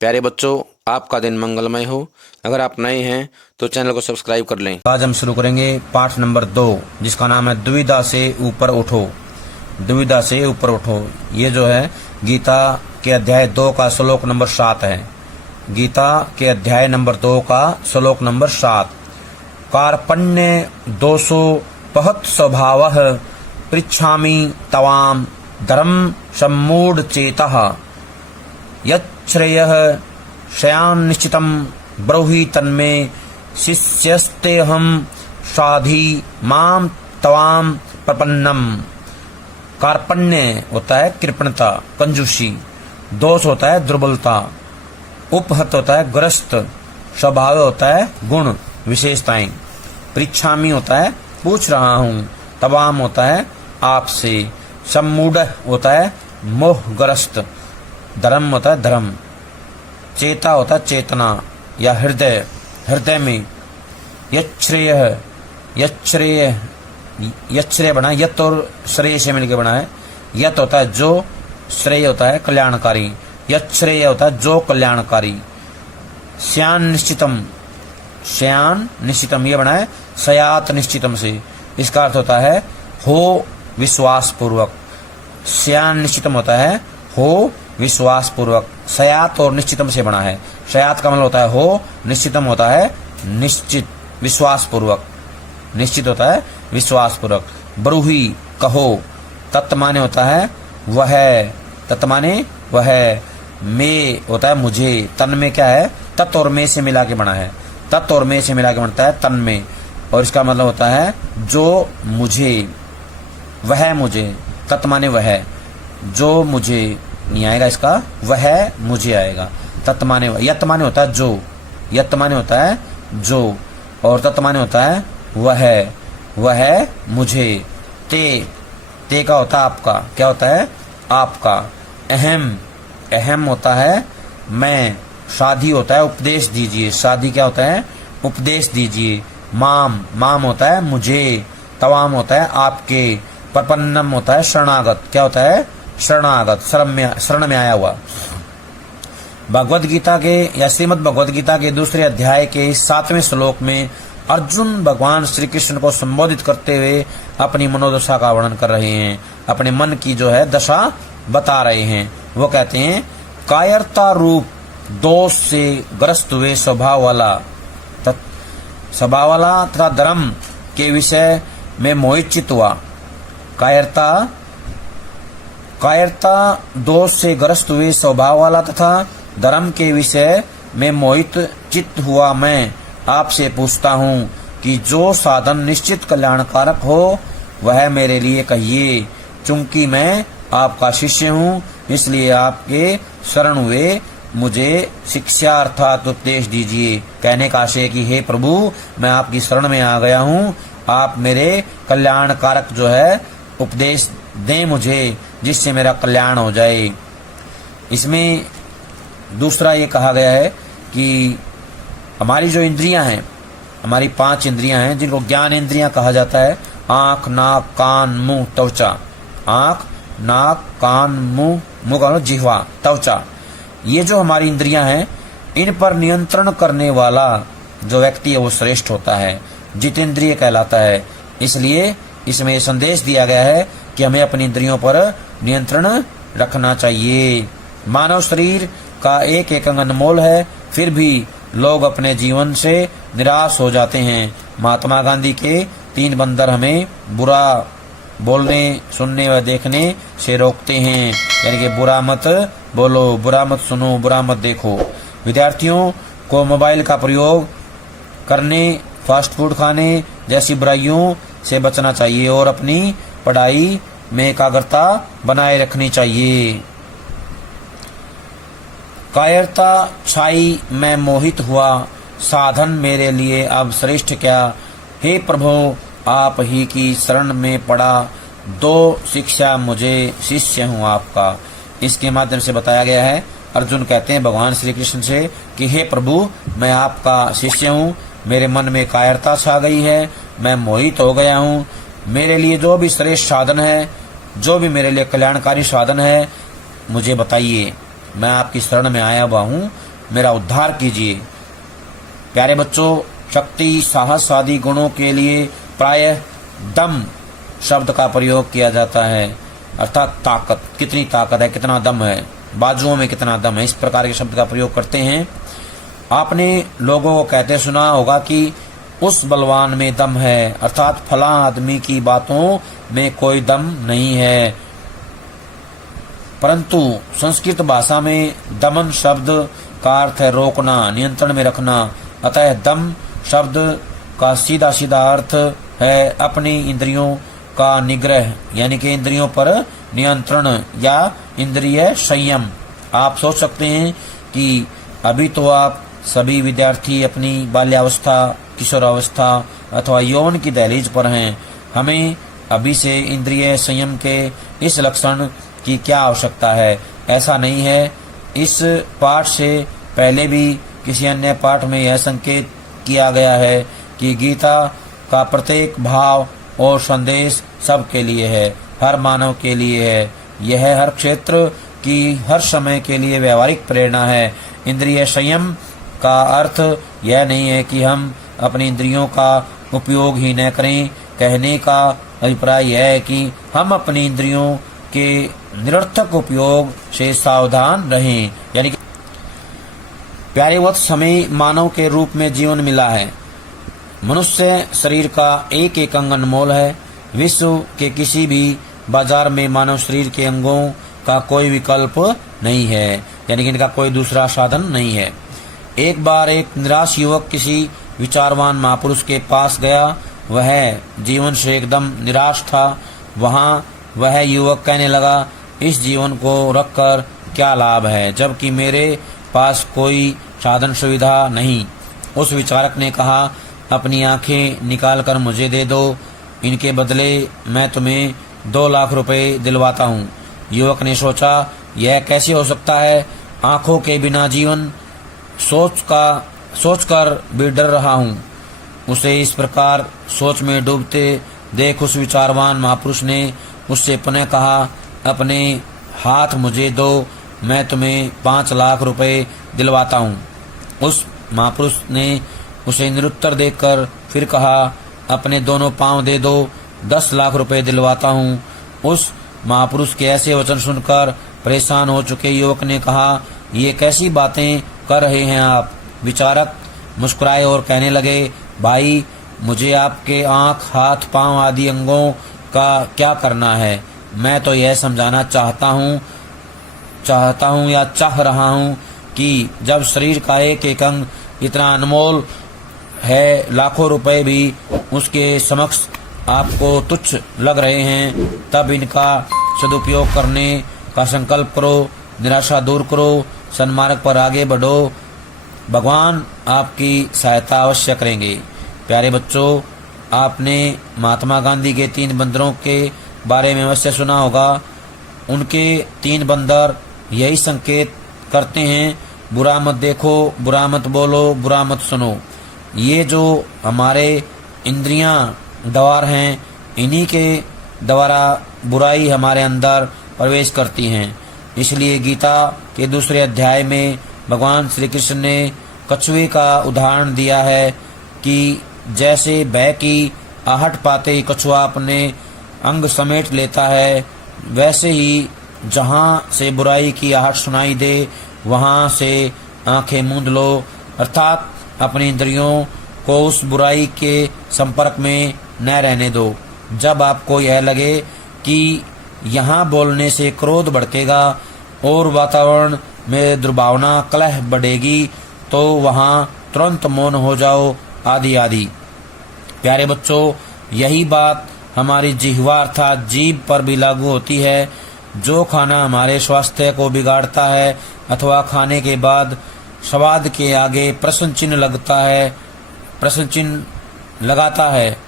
प्यारे बच्चों, आपका दिन मंगलमय हो। अगर आप नए हैं तो चैनल को सब्सक्राइब कर लें। आज हम शुरू करेंगे पाठ नंबर 2, जिसका नाम है दुविधा से ऊपर उठो। दुविधा से ऊपर उठो, ये जो है गीता के अध्याय 2 का श्लोक नंबर 7 है। गीता के अध्याय नंबर 2 का श्लोक नंबर 7। कार्पण्य दोषो पहत स्वभावः पृच्छामि तवाम धर्म सम्मूढ़ चेतः यच्छ्रेयः शयान निश्चितम ब्रूहि तन्मे शिष्यस्तेऽहं साधि माम तवाम प्रपन्नम। कार्पण्य होता है कृपणता, कंजूसी। दोष होता है दुर्बलता। उपहत होता है ग्रस्त। स्वभाव होता है गुण, विशेषताएं। पृच्छामि होता है पूछ रहा हूँ। तवाम होता है आपसे। सम्मूढ़ होता है मोहग्रस्त। धर्म होता है धर्म। चेता होता है चेतना या हृदय, हृदय में। यच्छ्रेय, यच्छ्रेय, यच्छ्रेय बना, यत और श्रेय से मिलकर बना है। यत होता है जो, श्रेय होता है कल्याणकारी। यच्छ्रेय होता है जो कल्याणकारी। श्यान निश्चितम, श्यान निश्चितम ये बना है सयात निश्चितम से। इसका अर्थ होता है हो विश्वास पूर्वक। श्यान निश्चितम होता है हो विश्वास पूर्वक। सयात और निश्चितम से बना है। सयात का मतलब होता है हो, निश्चितम होता है निश्चित, विश्वास पूर्वक। निश्चित होता है विश्वास पूर्वक। ब्रूहि कहो। तत् माने होता है वह, तत् माने वह। में होता है मुझे। तन में क्या है, तत् और में से मिला के बना है। तत् और में से मिला के बनता है तन में, और इसका मतलब होता है जो मुझे, वह मुझे। तत् माने वह, जो मुझे नहीं आएगा इसका, वह मुझे आएगा। तत् माने, यत माने होता है जो, यत माने होता है जो, और तत् माने होता है वह मुझे। ते का होता है आपका। क्या होता है आपका। अहम, अहम होता है मैं। साधी होता है उपदेश दीजिए। साधी क्या होता है उपदेश दीजिए। माम, माम होता है मुझे। तवाम होता है आपके। प्रपन्नम होता है शरणागत। क्या होता है शरणागत, शरण में आया हुआ। भगवद गीता के या श्रीमद् भगवद गीता के दूसरे अध्याय के 7वें श्लोक में अर्जुन भगवान श्री कृष्ण को संबोधित करते हुए अपनी मनोदशा का वर्णन कर रहे हैं। अपने मन की जो है दशा बता रहे हैं। वो कहते हैं कायरता रूप दोष से ग्रस्त हुए स्वभाव वाला तथा धर्म के विषय में मोहित चित्त हुआ। कायरता दोष से ग्रस्त हुए स्वभाव वाला तथा धर्म के विषय में मोहित चित्त हुआ मैं आपसे पूछता हूँ कि जो साधन निश्चित कल्याणकारक हो वह मेरे लिए कहिए। चूंकि मैं आपका शिष्य हूँ इसलिए आपके शरण हुए मुझे शिक्षा अर्थात उपदेश दीजिए। कहने का आशय कि हे प्रभु, मैं आपकी शरण में आ गया हूँ, आप मेरे कल्याणकारक जो है उपदेश दें मुझे, जिससे मेरा कल्याण हो जाए। इसमें दूसरा ये कहा गया है कि हमारी जो इंद्रियां हैं, हमारी 5 इंद्रियां हैं जिनको ज्ञान इंद्रियां कहा जाता है। आंख, नाक, कान, मुंह, त्वचा। आंख, नाक, कान, मुंह, मुंह का जिह्वा, त्वचा। ये जो हमारी इंद्रियां हैं, इन पर नियंत्रण करने वाला जो व्यक्ति है वो श्रेष्ठ होता है, जितेंद्रिय कहलाता है। इसलिए इसमें संदेश दिया गया है कि हमें अपनी इंद्रियों पर नियंत्रण रखना चाहिए। मानव शरीर का एक एक अंग अनमोल है, फिर भी लोग अपने जीवन से निराश हो जाते हैं। महात्मा गांधी के 3 बंदर हमें बुरा बोलने, सुनने व देखने से रोकते हैं। यानी कि बुरा मत बोलो, बुरा मत सुनो, बुरा मत देखो। विद्यार्थियों को मोबाइल का प्रयोग करने, फास्ट फूड खाने जैसी बुराइयों से बचना चाहिए और अपनी पढ़ाई में एकाग्रता बनाए रखनी चाहिए। कायरता छाई मैं मोहित हुआ, साधन मेरे लिए अब श्रेष्ठ क्या। हे प्रभु, आप ही की शरण में पड़ा, दो शिक्षा मुझे, शिष्य हूँ आपका। इसके माध्यम से बताया गया है, अर्जुन कहते हैं भगवान श्री कृष्ण से कि हे प्रभु, मैं आपका शिष्य हूँ, मेरे मन में कायरता छा गई है, मैं मोहित हो गया हूँ। मेरे लिए जो भी श्रेष्ठ साधन है, जो भी मेरे लिए कल्याणकारी साधन है, मुझे बताइए। मैं आपकी शरण में आया हुआ हूँ, मेरा उद्धार कीजिए। प्यारे बच्चों, शक्ति साहस आदि गुणों के लिए प्रायः दम शब्द का प्रयोग किया जाता है, अर्थात ताकत, कितनी ताकत है, कितना दम है, बाजुओं में कितना दम है, इस प्रकार के शब्द का प्रयोग करते हैं। आपने लोगों को कहते सुना होगा कि उस बलवान में दम है, अर्थात फला आदमी की बातों में कोई दम नहीं है। परंतु संस्कृत भाषा में दमन शब्द का अर्थ है रोकना, नियंत्रण में रखना। अतः दम शब्द का सीधा सीधा अर्थ है अपनी इंद्रियों का निग्रह, यानी कि इंद्रियों पर नियंत्रण या इंद्रिय संयम। आप सोच सकते हैं कि अभी तो आप सभी विद्यार्थी अपनी बाल्यावस्था, किशोरावस्था अथवा यौवन की दहलीज पर हैं। हमें अभी से इंद्रिय संयम के इस लक्षण की क्या आवश्यकता है? ऐसा नहीं है। इस पाठ से पहले भी किसी अन्य पाठ में यह संकेत किया गया है कि गीता का प्रत्येक भाव और संदेश सबके लिए है, हर मानव के लिए है। यह हर क्षेत्र की हर समय के लिए व्यवहारिक प्रेरणा है। इंद्रिय संयम का अर्थ यह नहीं है कि हम अपनी इंद्रियों का उपयोग ही न करें। कहने का अभिप्राय यह है कि हम अपनी इंद्रियों के निरर्थक उपयोग से सावधान रहें। यानी कि प्यारे वत्स, हमें मानव के रूप में जीवन मिला है। मनुष्य शरीर का एक एक अंग अनमोल है। विश्व के किसी भी बाजार में मानव शरीर के अंगों का कोई विकल्प नहीं है, यानी कि इनका कोई दूसरा साधन नहीं है। एक बार एक निराश युवक किसी विचारवान महापुरुष के पास गया। वह जीवन से एकदम निराश था। वहाँ वह युवक कहने लगा, इस जीवन को रखकर क्या लाभ है, जबकि मेरे पास कोई साधन सुविधा नहीं। उस विचारक ने कहा, अपनी आंखें निकाल कर मुझे दे दो, इनके बदले मैं तुम्हें 2 लाख रुपए दिलवाता हूँ। युवक ने सोचा, यह कैसे हो सकता है? आंखों के बिना जीवन सोचकर भी डर रहा हूँ। उसे इस प्रकार सोच में डूबते देख उस विचारवान महापुरुष ने उससे पुनः कहा, अपने हाथ मुझे दो, मैं तुम्हें 5 लाख रुपए दिलवाता हूँ। उस महापुरुष ने उसे निरुत्तर देखकर फिर कहा, अपने दोनों पांव दे दो, 10 लाख रुपए दिलवाता हूँ। उस महापुरुष के ऐसे वचन सुनकर परेशान हो चुके युवक ने कहा, ये कैसी बातें कर रहे हैं आप? विचारक मुस्कुराए और कहने लगे, भाई, मुझे आपके आंख, हाथ, पांव आदि अंगों का क्या करना है? मैं तो यह समझाना चाहता हूँ या चाह रहा हूँ कि जब शरीर का एक एक अंग इतना अनमोल है, लाखों रुपए भी उसके समक्ष आपको तुच्छ लग रहे हैं, तब इनका सदुपयोग करने का संकल्प करो, निराशा दूर करो, सन्मार्ग पर आगे बढ़ो। भगवान आपकी सहायता अवश्य करेंगे। प्यारे बच्चों, आपने महात्मा गांधी के 3 बंदरों के बारे में अवश्य सुना होगा। उनके 3 बंदर यही संकेत करते हैं, बुरा मत देखो, बुरा मत बोलो, बुरा मत सुनो। ये जो हमारे इंद्रियां द्वार हैं, इन्हीं के द्वारा बुराई हमारे अंदर प्रवेश करती हैं। इसलिए गीता के दूसरे अध्याय में भगवान श्री कृष्ण ने कछुए का उदाहरण दिया है कि जैसे भय की आहट पाते ही कछुआ अपने अंग समेट लेता है, वैसे ही जहाँ से बुराई की आहट सुनाई दे, वहाँ से आंखें मूंद लो, अर्थात अपनी इंद्रियों को उस बुराई के संपर्क में न रहने दो। जब आपको यह लगे कि यहाँ बोलने से क्रोध भड़केगा और वातावरण में दुर्भावना, कलह बढ़ेगी, तो वहाँ तुरंत मौन हो जाओ, आदि आदि। प्यारे बच्चों, यही बात हमारी जिह्वा अर्थात जीभ पर भी लागू होती है। जो खाना हमारे स्वास्थ्य को बिगाड़ता है अथवा खाने के बाद स्वाद के आगे प्रश्न चिन्ह लगाता है,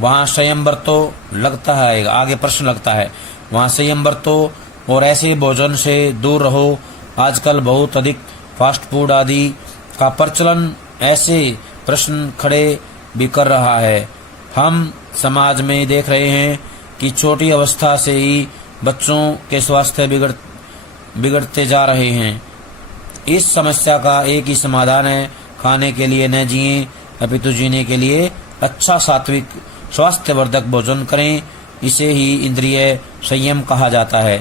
वहाँ संयम बरतो लगता है, आगे प्रश्न लगता है, वहाँ संयम बरतो और ऐसे भोजन से दूर रहो। आजकल बहुत अधिक फास्ट फूड आदि का प्रचलन ऐसे प्रश्न खड़े भी कर रहा है। हम समाज में देख रहे हैं कि छोटी अवस्था से ही बच्चों के स्वास्थ्य बिगड़ते जा रहे हैं। इस समस्या का एक ही समाधान है, खाने के लिए न जिए अपितु जीने के लिए अच्छा सात्विक स्वास्थ्यवर्धक भोजन करें। इसे ही इंद्रिय संयम कहा जाता है।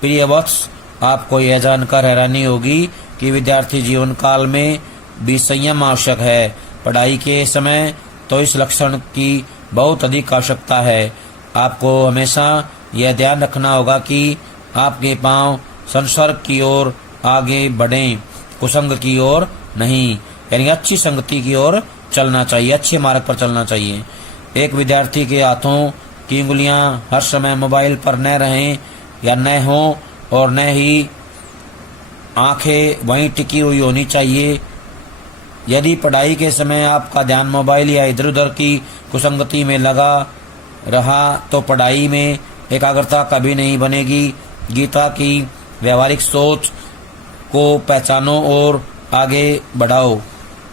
प्रिय वत्स, आपको यह जानकर हैरानी होगी कि विद्यार्थी जीवन काल में भी संयम आवश्यक है। पढ़ाई के समय तो इस लक्षण की बहुत अधिक आवश्यकता है। आपको हमेशा यह ध्यान रखना होगा कि आपके पांव संसर्ग की ओर आगे बढ़ें, कुसंग की ओर नहीं, यानी अच्छी संगति की ओर चलना चाहिए, अच्छे मार्ग पर चलना चाहिए। एक विद्यार्थी के हाथों की उंगलियां हर समय मोबाइल पर न रहें या न हो, और न ही आंखें वहीं टिकी हुई होनी चाहिए। यदि पढ़ाई के समय आपका ध्यान मोबाइल या इधर उधर की कुसंगति में लगा रहा तो पढ़ाई में एकाग्रता कभी नहीं बनेगी। गीता की व्यवहारिक सोच को पहचानो और आगे बढ़ाओ,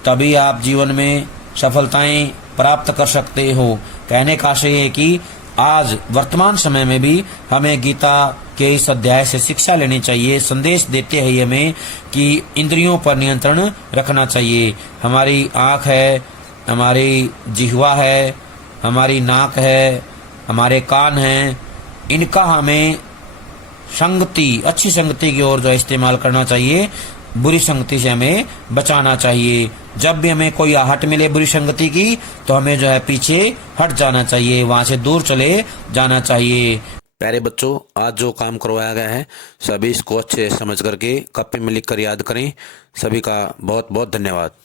तभी आप जीवन में सफलताएं प्राप्त कर सकते हो। कहने का आशय है कि आज वर्तमान समय में भी हमें गीता के इस अध्याय से शिक्षा लेनी चाहिए। संदेश देते हैं हमें कि इंद्रियों पर नियंत्रण रखना चाहिए। हमारी आँख है, हमारी जिह्वा है, हमारी नाक है, हमारे कान हैं, इनका हमें संगति, अच्छी संगति की ओर जो इस्तेमाल करना चाहिए, बुरी संगति से हमें बचाना चाहिए। जब भी हमें कोई आहट मिले बुरी संगति की तो हमें जो है पीछे हट जाना चाहिए, वहां से दूर चले जाना चाहिए। प्यारे बच्चों, आज जो काम करवाया गया है सभी इसको अच्छे समझ करके कॉपी में लिख कर याद करें। सभी का बहुत बहुत धन्यवाद।